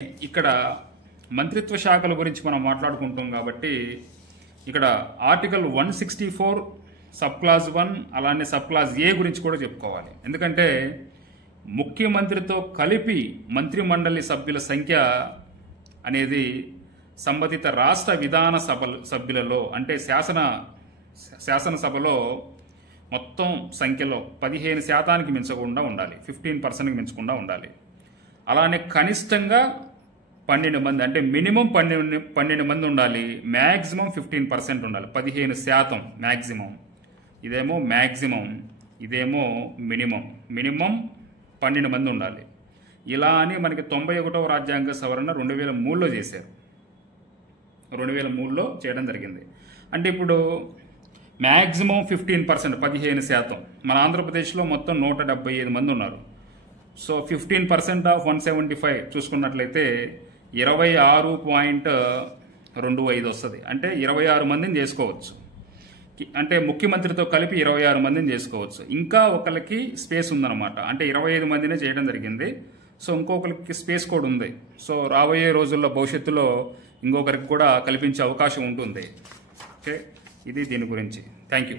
ఇక్కడ మంత్రిత్వ శాఖల గురించి మనం మాట్లాడుకుంటాం కాబట్టి ఇక్కడ ఆర్టికల్ 164 సబ్ క్లాజ్ 1 అలానే సబ్ క్లాజ్ ఏ గురించి కూడా చెప్పుకోవాలి. ఎందుకంటే ముఖ్యమంత్రితో కలిపి మంత్రిమండలి సభ్యుల సంఖ్య అనేది సంబంధిత రాష్ట్ర విధాన సభ్యులలో అంటే శాసనసభలో మొత్తం సంఖ్యలో 15% మించకుండా ఉండాలి, 15%కి మించకుండా ఉండాలి. అలానే కనిష్టంగా 12 మంది అంటే మినిమం 12 మంది ఉండాలి, మ్యాక్సిమం 15% ఉండాలి. 15% మ్యాక్సిమం, ఇదేమో మ్యాక్సిమం, ఇదేమో మినిమం. మినిమం 12 మంది ఉండాలి. ఇలా అని మనకి 91వ రాజ్యాంగ సవరణ 2003లో చేశారు. 2003లో చేయడం జరిగింది. అంటే ఇప్పుడు మ్యాక్సిమం 15%, 15%. మన ఆంధ్రప్రదేశ్లో మొత్తం 175 మంది ఉన్నారు. సో 15% ఆఫ్ 175 చూసుకున్నట్లయితే 26.25 వస్తుంది. అంటే 26 మందిని చేసుకోవచ్చు. అంటే ముఖ్యమంత్రితో కలిపి 26 మందిని చేసుకోవచ్చు. ఇంకా ఒకరికి స్పేస్ ఉందన్నమాట. అంటే 25 మందినే చేయడం జరిగింది. సో ఇంకొకరికి స్పేస్ కూడా ఉంది. సో రాబోయే రోజుల్లో భవిష్యత్తులో ఇంకొకరికి కూడా కల్పించే అవకాశం ఉంటుంది. ఓకే, ఇది దీని గురించి. Thank you.